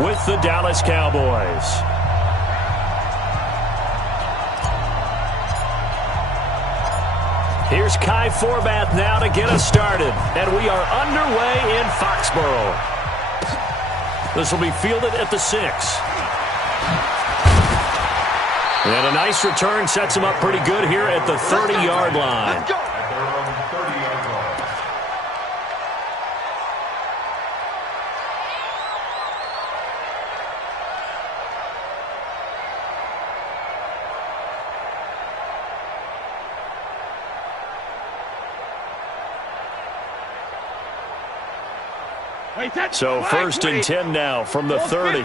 with the Dallas Cowboys. Here's Kai Forbath now to get us started. And we are underway in Foxborough. This will be fielded at the 6. And a nice return sets him up pretty good here at the 30-yard line. So 1st and 10 now from the 30.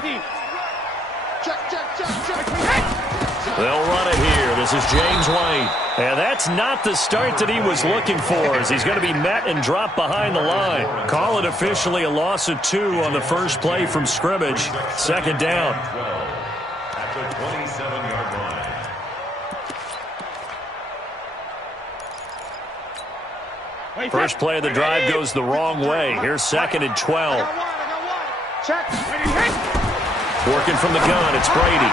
They'll run it here. This is James White. And that's not the start that he was looking for, as he's going to be met and dropped behind the line. Call it officially a loss of 2 on the first play from scrimmage. 2nd down. At the 27-yard line. First play of the drive goes the wrong way. Here's 2nd and 12. Working from the gun, it's Brady.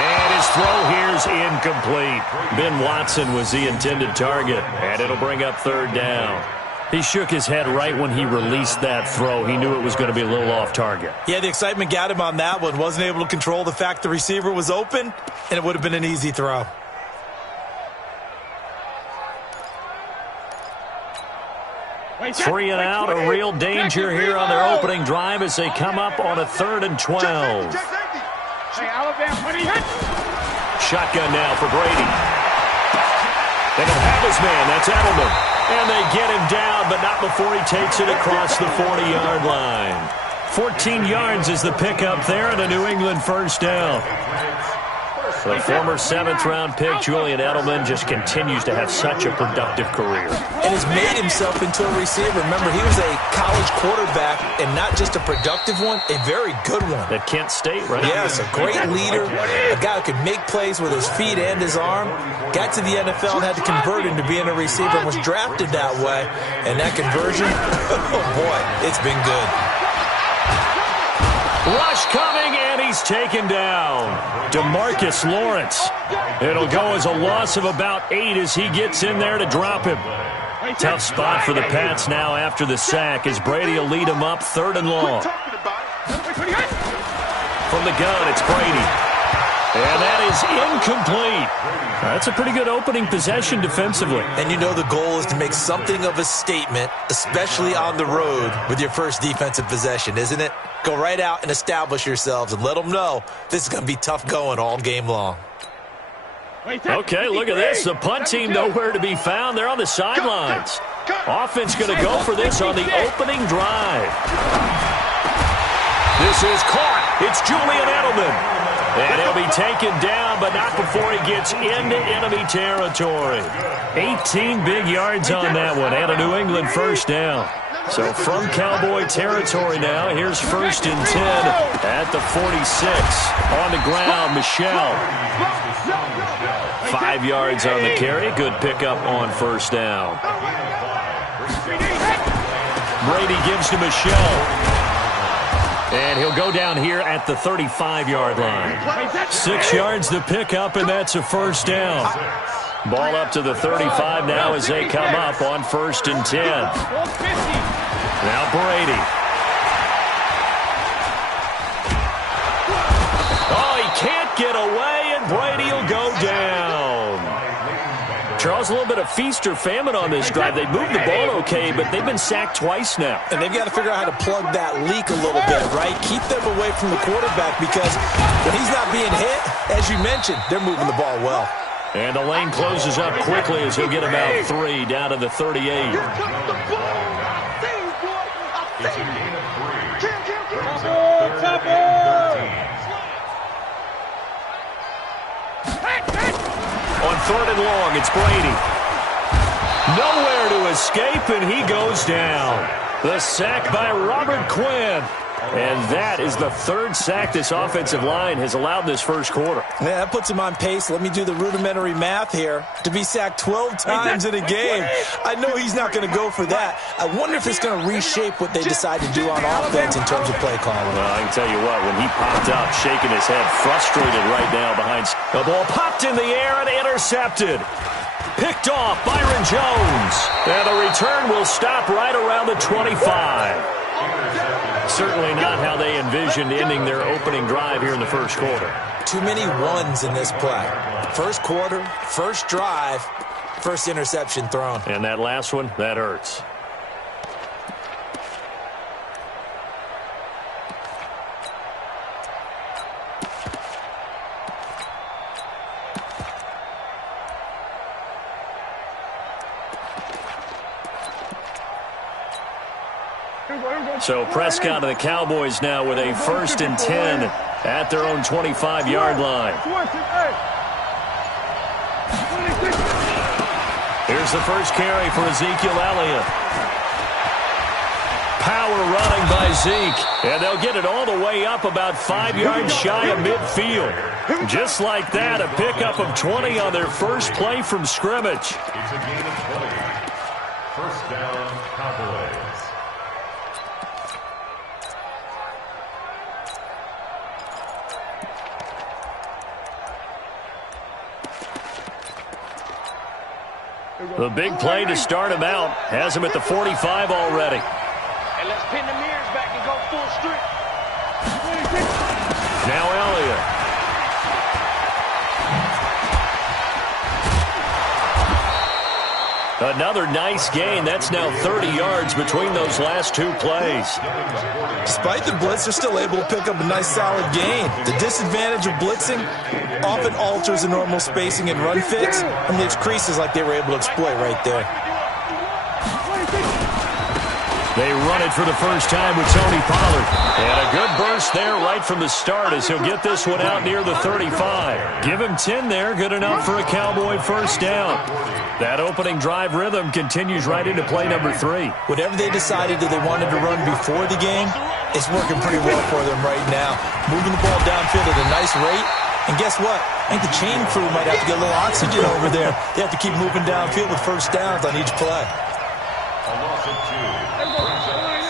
And his throw here's incomplete. Ben Watson was the intended target, and it'll bring up 3rd down. He shook his head right when he released that throw. He knew it was going to be a little off target. Yeah, the excitement got him on that one. Wasn't able to control the fact the receiver was open, and it would have been an easy throw. Three and out, a real danger here on their opening drive as they come up on a 3rd and 12. Shotgun now for Brady. They don't have his man. That's Edelman. And they get him down, but not before he takes it across the 40-yard line. 14 yards is the pickup there and a New England 1st down. The former 7th-round pick, Julian Edelman, just continues to have such a productive career. And has made himself into a receiver. Remember, he was a college quarterback, and not just a productive one, a very good one. At Kent State, right? Yes, a great leader, a guy who could make plays with his feet and his arm. Got to the NFL and had to convert into being a receiver and was drafted that way. And that conversion, oh boy, it's been good. Rush coming, and he's taken down. DeMarcus Lawrence. It'll go as a loss of about 8 as he gets in there to drop him. Tough spot for the Pats now after the sack as Brady will lead him up 3rd and long. From the gun, it's Brady. And that is incomplete. That's a pretty good opening possession defensively. And you know the goal is to make something of a statement, especially on the road with your first defensive possession, isn't it? Go right out and establish yourselves and let them know this is going to be tough going all game long. Okay, look at this. The punt team nowhere to be found. They're on the sidelines. Offense going to go for this on the opening drive. This is caught. It's Julian Edelman. And he'll be taken down, but not before he gets into enemy territory. 18 big yards on that one, and a New England 1st down. So from Cowboy territory now, here's 1st and 10 at the 46. On the ground, Michel. 5 yards on the carry. Good pickup on 1st down. Brady gives to Michel. And he'll go down here at the 35-yard line. 6 yards the pickup, and that's a 1st down. Ball up to the 35 now as they come up on 1st and 10. Now Brady. Oh, he can't get away, and Brady will go down. Charles, a little bit of feast or famine on this drive. They moved the ball okay, but they've been sacked twice now. And they've got to figure out how to plug that leak a little bit, right? Keep them away from the quarterback because when he's not being hit, as you mentioned, they're moving the ball well. And the lane closes up quickly as he'll get about 3 down to the 38. On 3rd and long, it's Brady. Nowhere to escape, and he goes down. The sack by Robert Quinn. And that is the third sack this offensive line has allowed this first quarter. Yeah, that puts him on pace. Let me do the rudimentary math here. To be sacked 12 times in a game. I know he's not going to go for that. I wonder if it's going to reshape what they decide to do on offense in terms of play calling. Well, I can tell you what, when he popped up, shaking his head, frustrated right now behind. The ball popped in the air and intercepted. Picked off Byron Jones. And the return will stop right around the 25. Certainly not how they envisioned ending their opening drive here in the first quarter. Too many ones in this play. First quarter, first drive, first interception thrown. And that last one, that hurts. So Prescott and the Cowboys now with a 1st and 10 at their own 25-yard line. Here's the first carry for Ezekiel Elliott. Power running by Zeke. And they'll get it all the way up about 5 yards shy of midfield. Just like that, a pickup of 20 on their first play from scrimmage. It's a gain of 20. First down, Cowboys. The big play to start him out has him at the 45 already. And let's pin the mirrors back and go full strip. Now Elliott. Another nice gain. That's now 30 yards between those last two plays. Despite the blitz, they're still able to pick up a nice solid gain. The disadvantage of blitzing often alters the normal spacing and run fits and leaves creases like they were able to exploit right there. They run it for the first time with Tony Pollard. And a good burst there right from the start as he'll get this one out near the 35. Give him 10 there, good enough for a Cowboy first down. That opening drive rhythm continues right into play number 3. Whatever they decided that they wanted to run before the game, it's working pretty well for them right now. Moving the ball downfield at a nice rate. And guess what? I think the chain crew might have to get a little oxygen over there. They have to keep moving downfield with first downs on each play. A loss of 2.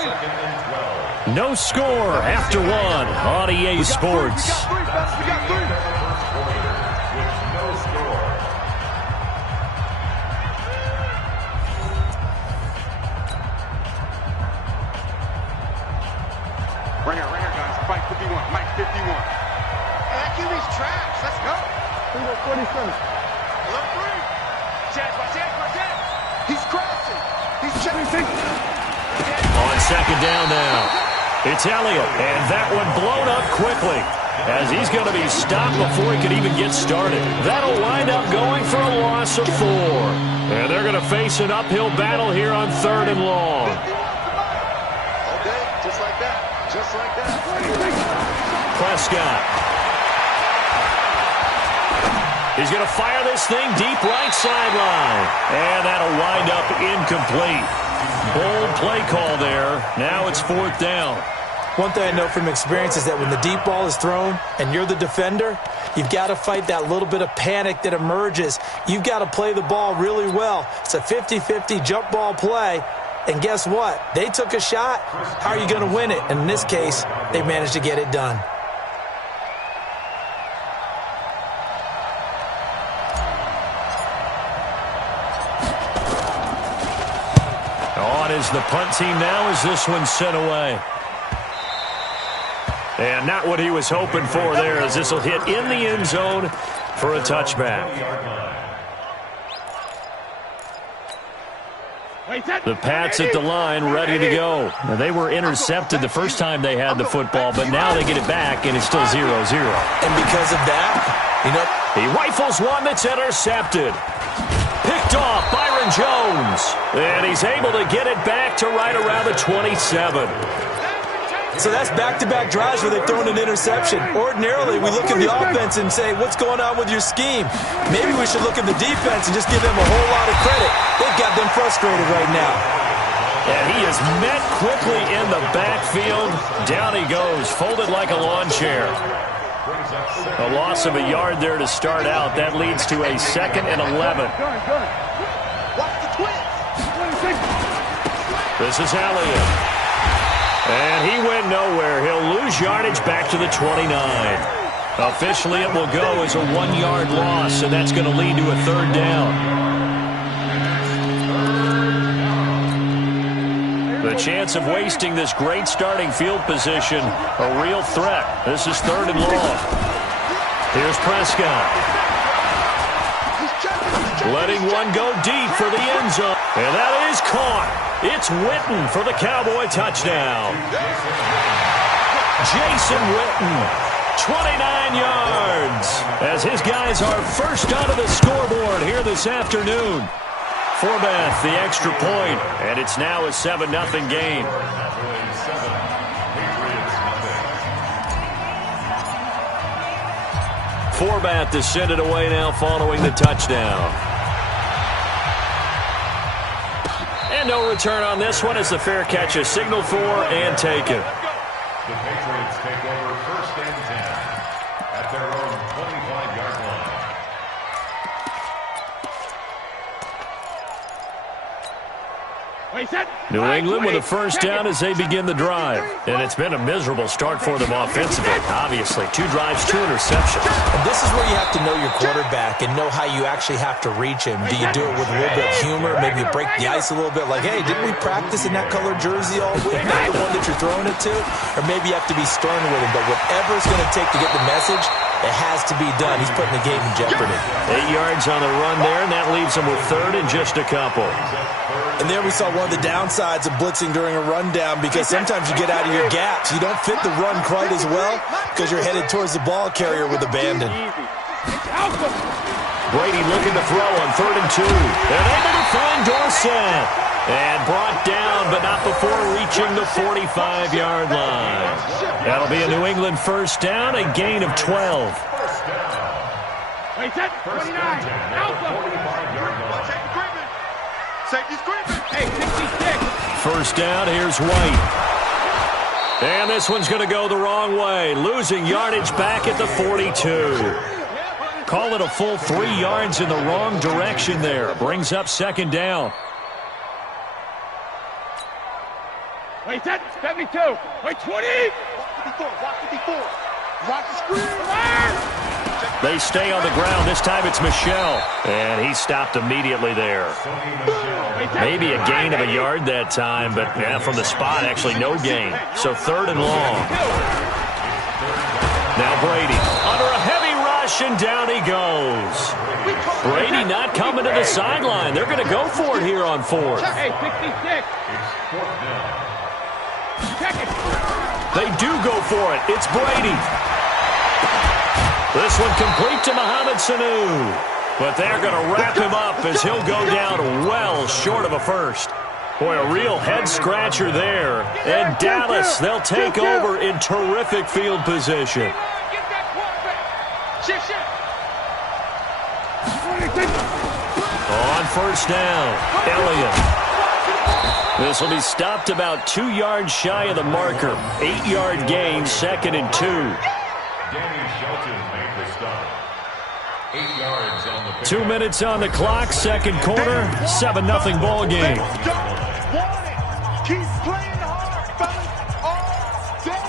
Second and 12. No score after 1 on EA Sports. Ringer, guys. Mike 51. Mike 51. Hey, that QB's trash. Let's go. 47. Left 3. Chance. He's crossing. He's checking. On second down now. It's Elliott. And that one blown up quickly as he's going to be stopped before he could even get started. That'll wind up going for a loss of 4. And they're going to face an uphill battle here on 3rd and long. Okay, just like that. Just like that. Prescott. He's going to fire this thing deep right sideline. And that'll wind up incomplete. Bold play call there. Now it's 4th down. One thing I know from experience is that when the deep ball is thrown and you're the defender, you've got to fight that little bit of panic that emerges. You've got to play the ball really well. It's a 50-50 jump ball play. And guess what? They took a shot. How are you going to win it? And in this case, they managed to get it done. On is the punt team now as this one's sent away. And not what he was hoping for there as this will hit in the end zone for a touchback. The Pats at the line ready to go. Now, they were intercepted the first time they had the football, but now they get it back and it's still 0-0. And because of that, he rifles one that's intercepted. Picked off Byron Jones. And he's able to get it back to right around the 27. So that's back-to-back drives where they've thrown an interception. Ordinarily, we look at the offense and say, what's going on with your scheme? Maybe we should look at the defense and just give them a whole lot of credit. They've got them frustrated right now. And he is met quickly in the backfield. Down he goes, folded like a lawn chair. A loss of a yard there to start out. That leads to a 2nd and 11. This is Elliott. And he went nowhere. He'll lose yardage back to the 29. Officially, it will go as a 1-yard loss, and that's going to lead to a 3rd down. The chance of wasting this great starting field position, a real threat. This is 3rd and long. Here's Prescott. Letting one go deep for the end zone. And that is caught. It's Witten for the Cowboy touchdown. Jason Witten, 29 yards, as his guys are first onto the scoreboard here this afternoon. Forbath, the extra point, and it's now a 7-0 game. Forbath to send it away now following the touchdown. And no return on this one as the fair catch is signaled for and taken. The Patriots take over 1st and 10 at their own 25-yard line. New England with a first down as they begin the drive. And it's been a miserable start for them offensively. Obviously, 2 drives, 2 interceptions. And this is where you have to know your quarterback and know how you actually have to reach him. Do you do it with a little bit of humor? Maybe you break the ice a little bit like, hey, didn't we practice in that colored jersey all week? Not the one that you're throwing it to? Or maybe you have to be stern with him. But whatever it's going to take to get the message, it has to be done. He's putting the game in jeopardy. 8 yards on the run there, and that leaves him with 3rd and just a couple. And there we saw one of the downsides of blitzing during a rundown, because sometimes you get out of your gaps. You don't fit the run quite as well because you're headed towards the ball carrier with abandon. Brady looking to throw on 3rd and 2. And able to find Dorsett. And brought down, but not before reaching the 45-yard line. That'll be a New England first down, a gain of 12. Wait, 29. Safety's creeping. Hey, 66. First down, here's White. And this one's going to go the wrong way. Losing yardage back at the 42. Call it a full 3 yards in the wrong direction there. Brings up 2nd down. Wait, 72. Wait, 20. Watch 54. Watch the screen. They stay on the ground. This time it's Michel. And he stopped immediately there. Maybe a gain of a yard that time, but yeah, from the spot, actually no gain. So 3rd and long. Now Brady under a heavy rush, and down he goes. Brady not coming to the sideline. They're going to go for it here on 4th. Hey, 66. They do go for it. It's Brady. This one complete to Mohamed Sanu. But they're going to wrap him up as he'll go down well short of a first. Boy, a real head-scratcher there. And Dallas, they'll take over in terrific field position. On first down, Elliott. This will be stopped about 2 yards shy of the marker. 8-yard gain, 2nd and 2. Danny Shelton made the stop. 8 yards on the 2 minutes on the clock, 2nd quarter, 7-0 ball game. Keep playing hard, fellas, all day.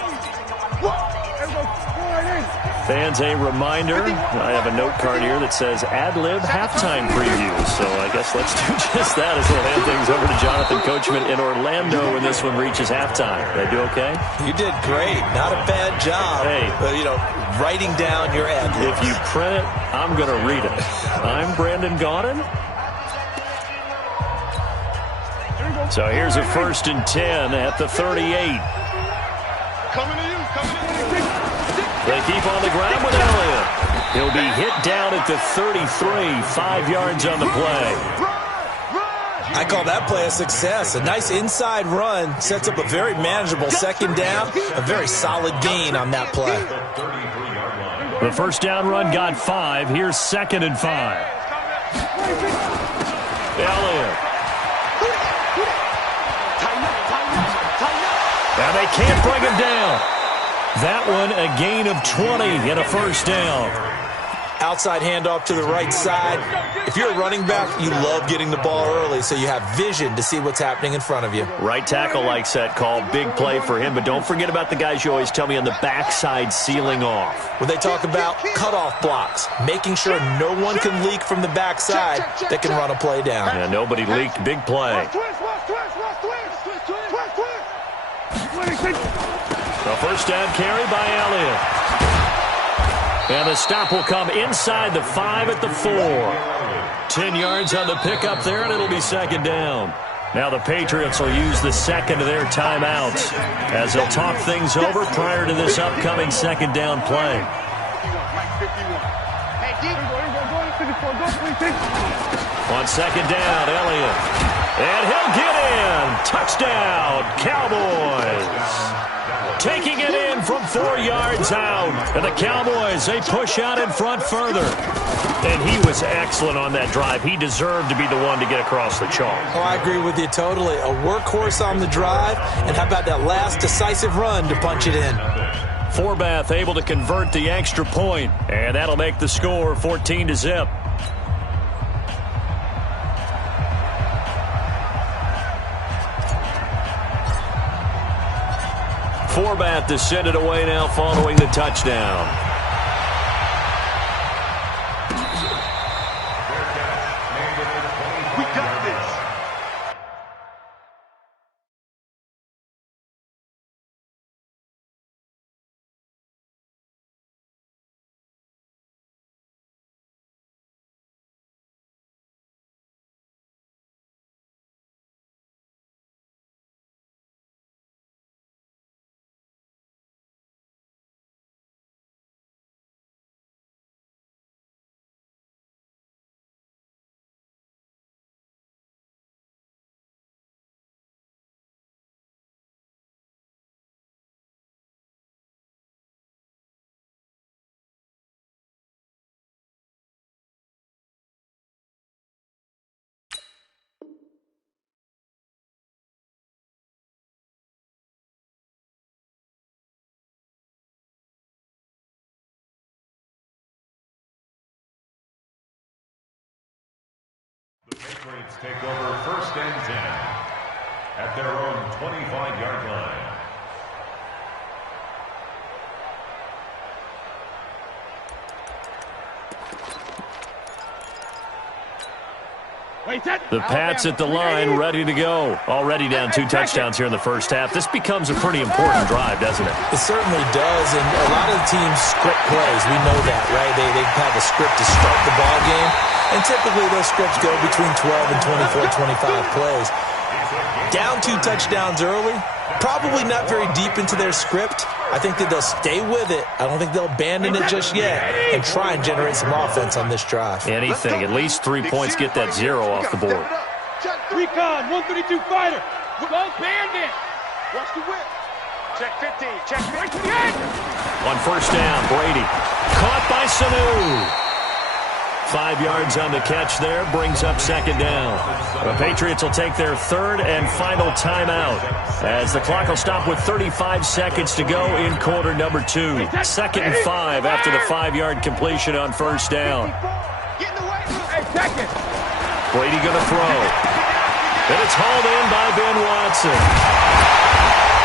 Fans, a reminder, I have a note card here that says ad-lib halftime preview. So I guess let's do just that as we'll hand things over to Jonathan Coachman in Orlando when this one reaches halftime. Did I do okay? You did great. Not a bad job. Hey. But, writing down your ad-libs. If you print it, I'm going to read it. I'm Brandon Gaudin. So here's a 1st and 10 at the 38. Coming to you, coming to you. They keep on the ground with Elliott. He'll be hit down at the 33, 5 yards on the play. I call that play a success. A nice inside run sets up a very manageable 2nd down. A very solid gain on that play. The first down run got 5. Here's 2nd and 5. Elliott. And they can't bring him down. That one a gain of 20 and a first down. Outside handoff to the right side. If you're a running back, you love getting the ball early so you have vision to see what's happening in front of you. Right tackle likes that call. Big play for him, but don't forget about the guys you always tell me on the backside sealing off. When they talk about cutoff blocks, making sure no one can leak from the backside that can run a play down. And nobody leaked. Big play. The first down carry by Elliott. And the stop will come inside the 5 at the 4. 10 yards on the pickup there, and it'll be second down. Now the Patriots will use the second of their timeouts as they'll talk things over prior to this upcoming second down play. On second down, Elliott. And he'll get in. Touchdown, Cowboys. Taking it in from 4 yards out. And the Cowboys, they push out in front further. And he was excellent on that drive. He deserved to be the one to get across the chalk. Oh, I agree with you totally. A workhorse on the drive. And how about that last decisive run to punch it in? Forbath able to convert the extra point. And that'll make the score 14-0. Forbath to send it away now following the touchdown. We got this. The Patriots take over first and 10 at their own 25-yard line. The Pats at the line, ready to go. Already down 2 touchdowns here in the first half. This becomes a pretty important drive, doesn't it? It certainly does, and a lot of the teams script plays. We know that, right? They have a script to start the ball game, and typically those scripts go between 12 and 24, 25 plays. Down 2 touchdowns early, probably not very deep into their script. I think that they'll stay with it. I don't think they'll abandon it just yet and try and generate some offense on this drive. Anything, at least 3 points, get that 0 off the board. Recon, 132 fighter. Go bandit. Watch the whip. Check 15. Check 15. On first down, Brady. Caught by Sanu. 5 yards on the catch there, brings up second down. The Patriots will take their third and final timeout as the clock will stop with 35 seconds to go in quarter number 2. Second and 5 after the 5-yard completion on first down. Brady going to throw. And it's hauled in by Ben Watson.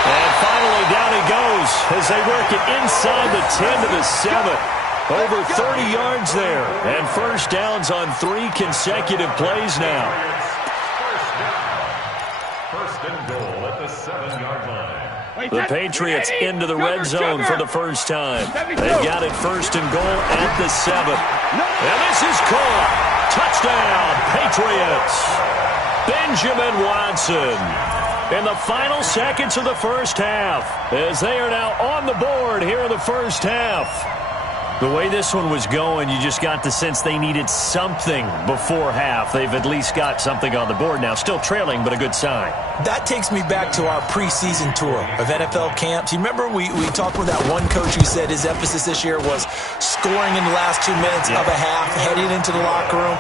And finally down he goes as they work it inside the 10 to the 7. Over 30 yards there, and first downs on 3 consecutive plays now. First and goal at the 7-yard line. The Patriots into the red zone for the first time. They've got it first and goal at the 7. And this is caught. Touchdown, Patriots. Benjamin Watson. In the final seconds of the first half, as they are now on the board here in the first half. The way this one was going, you just got the sense they needed something before half. They've at least got something on the board now. Still trailing, but a good sign. That takes me back to our preseason tour of NFL camps. You remember we talked with that one coach who said his emphasis this year was scoring in the last 2 minutes of a half, heading into the locker room.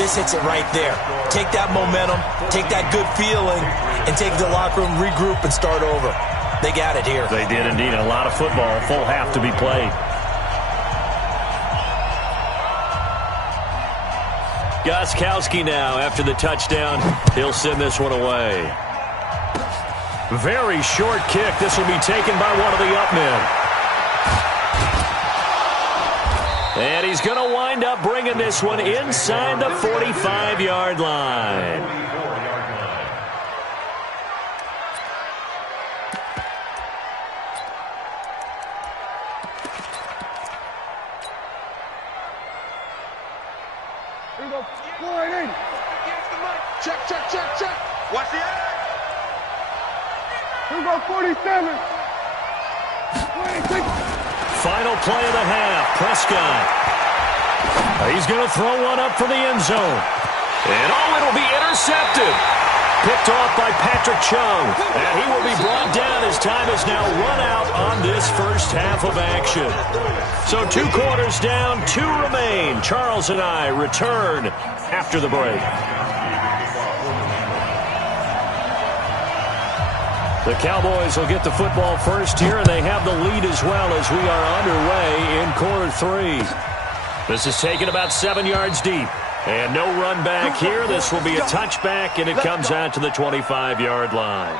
This hits it right there. Take that momentum, take that good feeling, and take the locker room, regroup, and start over. They got it here. They did indeed. A lot of football. Full half to be played. Gostkowski now after the touchdown. He'll send this one away. Very short kick. This will be taken by one of the up men. And he's going to wind up bringing this one inside the 45-yard line. Here we go. 480. Check. Watch the edge. Here we go. 47. 26. Final play of the half. Prescott. He's going to throw one up for the end zone. And it'll be intercepted. Picked off by Patrick Chung. And he will be brought down as time has now run out on this first half of action. So 2 quarters down, 2 remain. Charles and I return after the break. The Cowboys will get the football first here, and they have the lead as well as we are underway in quarter 3. This is taken about 7 yards deep. And no run back here. This will be a touchback, and it comes out to the 25-yard line.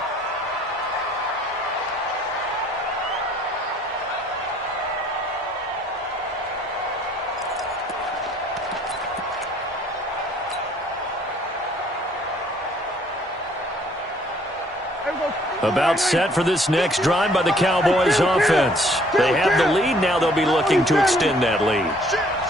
About set for this next drive by the Cowboys offense. They have the lead. Now they'll be looking to extend that lead.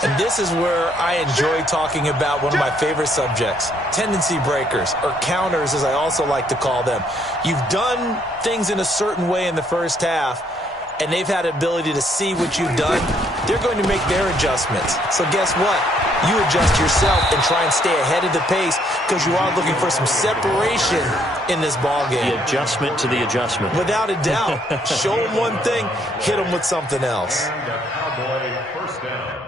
And this is where I enjoy talking about one of my favorite subjects, tendency breakers, or counters as I also like to call them. You've done things in a certain way in the first half, and they've had the ability to see what you've done. They're going to make their adjustments. So guess what? You adjust yourself and try and stay ahead of the pace because you are looking for some separation in this ballgame. The adjustment to the adjustment. Without a doubt. Show them one thing, hit them with something else. And a Cowboy first down.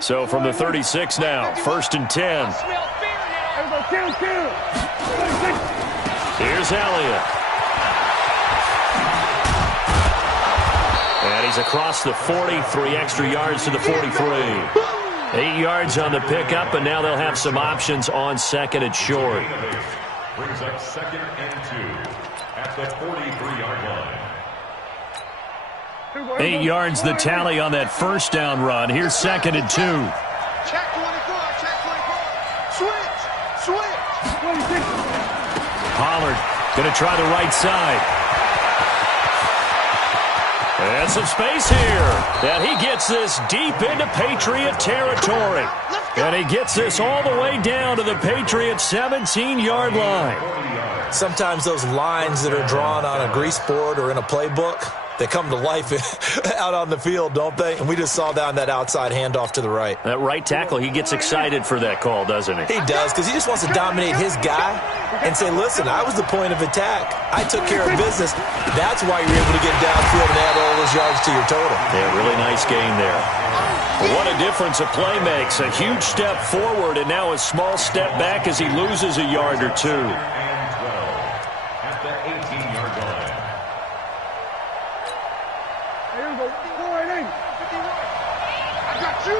So from the 36 now, 1st and 10. Here's Elliott. And he's across the 40, 3 extra yards to the 43. 8 yards on the pickup, and now they'll have some options on 2nd and short. Brings up 2nd and 2 at the 43-yard line. 8 yards the tally on that 1st down run. Here's 2nd and 2. Check 24, check 24. Switch. Pollard going to try the right side. And some space here. And he gets this deep into Patriot territory. And he gets this all the way down to the Patriots' 17-yard line. Sometimes those lines that are drawn on a grease board or in a playbook, they come to life out on the field, don't they? And we just saw down that outside handoff to the right. That right tackle, he gets excited for that call, doesn't he? He does, because he just wants to dominate his guy and say, listen, I was the point of attack. I took care of business. That's why you're able to get downfield and add all those yards to your total. Yeah, really nice game there. What a difference a play makes. A huge step forward and now a small step back as he loses a yard or two. And 12 at the 18-yard line. I got you.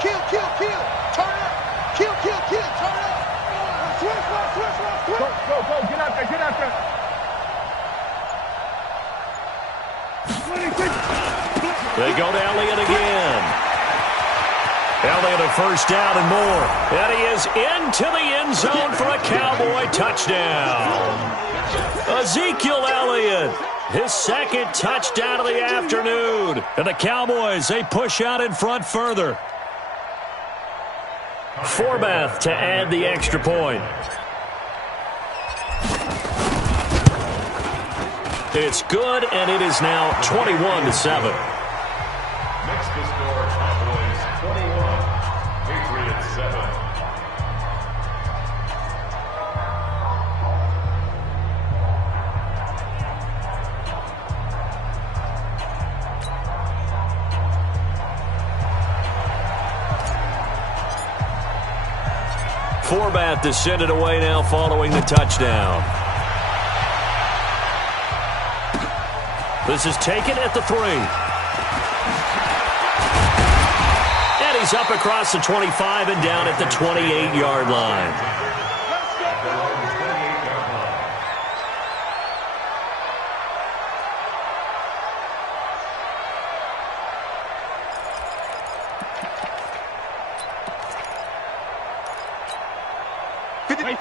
Kill. Turn up. Kill. Turn up. Switch. Go. Get out there. They go to Elliott again. Elliott a 1st down and more. And he is into the end zone for a Cowboy touchdown. Ezekiel Elliott, his 2nd touchdown of the afternoon. And the Cowboys, they push out in front further. Forbath to add the extra point. It's good, and it is now 21-7. Next to score, Cowboys 21, Patriots 7. Forbath to send it away now following the touchdown. This is taken at the 3. And he's up across the 25 and down at the 28-yard line.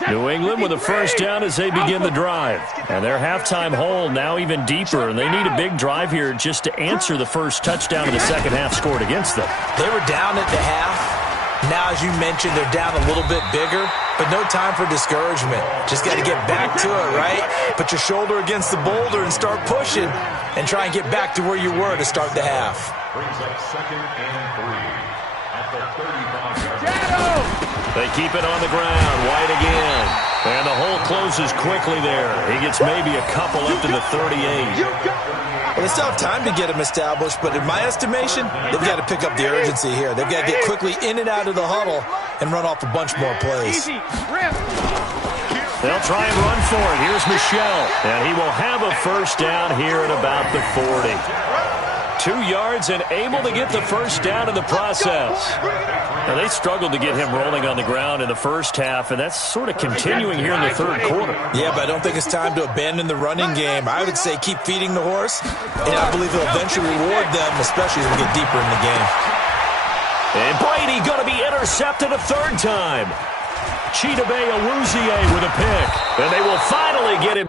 New England with a 1st down as they begin the drive. And their halftime hole now even deeper, and they need a big drive here just to answer the first touchdown of the second half scored against them. They were down at the half. Now, as you mentioned, they're down a little bit bigger, but no time for discouragement. Just got to get back to it, right? Put your shoulder against the boulder and start pushing and try and get back to where you were to start the half. Brings up 2nd and 3 at the 35-yard line. They keep it on the ground. White again. And the hole closes quickly there. He gets maybe a couple up to the 38. Well, they still have time to get him established, but in my estimation, they've got to pick up the urgency here. They've got to get quickly in and out of the huddle and run off a bunch more plays. They'll try and run for it. Here's Michel. And he will have a 1st down here at about the 40. 2 yards and able to get the 1st down in the process. Now, they struggled to get him rolling on the ground in the first half, and that's sort of continuing here in the 3rd quarter. Yeah, but I don't think it's time to abandon the running game. I would say keep feeding the horse, and I believe he'll eventually reward them, especially as we get deeper in the game. And Brady going to be intercepted a 3rd time. Chidobe Awuzie with a pick, and they will finally get him.